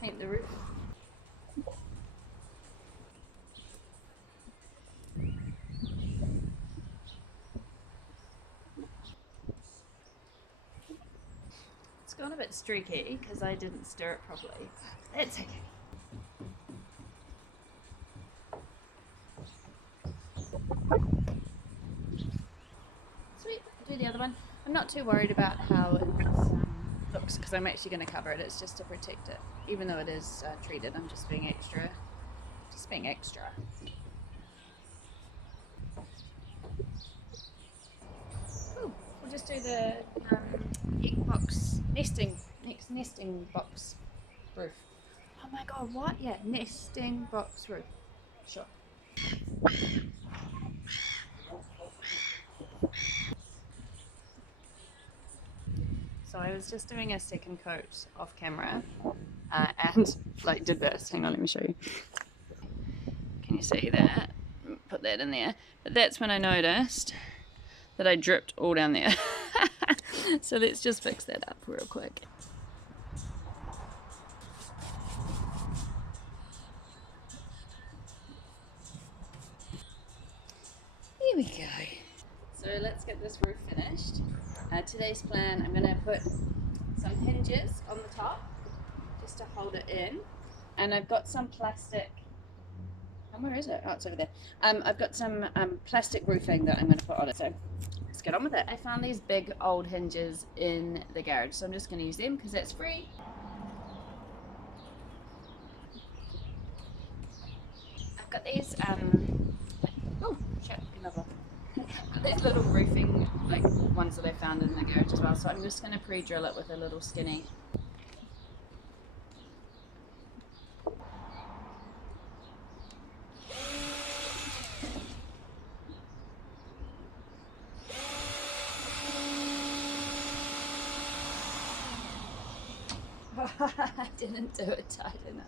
paint the roof. It's gone a bit streaky because I didn't stir it properly. It's okay. Sweet, do the other one. I'm not too worried about how it looks because I'm actually going to cover it. It's just to protect it. Even though it is treated, I'm just being extra. Just being extra. Cool. We'll just do the egg box nesting box roof. Oh my god, what? Yeah, nesting box roof. Sure. So I was just doing a second coat off camera and like did this. Hang on, let me show you. Can you see that? Put that in there. But that's when I noticed that I dripped all down there. So let's just fix that up real quick. Here we go. So let's get this roof finished. Today's plan, I'm going to put some hinges on the top just to hold it in. And I've got some plastic, where is it? Oh, it's over there. I've got some plastic roofing that I'm going to put on it. So let's get on with it. I found these big old hinges in the garage, so I'm just going to use them because that's free. I've got these, oh shit, another. Got these little roofing like ones that I found in the garage as well, so I'm just going to pre-drill it with a little skinny. I didn't do it tight enough.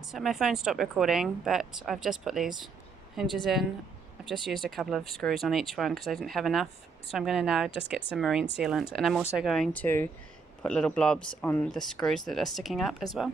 So my phone stopped recording, but I've just put these hinges in. I've just used a couple of screws on each one because I didn't have enough. So I'm going to now just get some marine sealant, and I'm also going to put little blobs on the screws that are sticking up as well.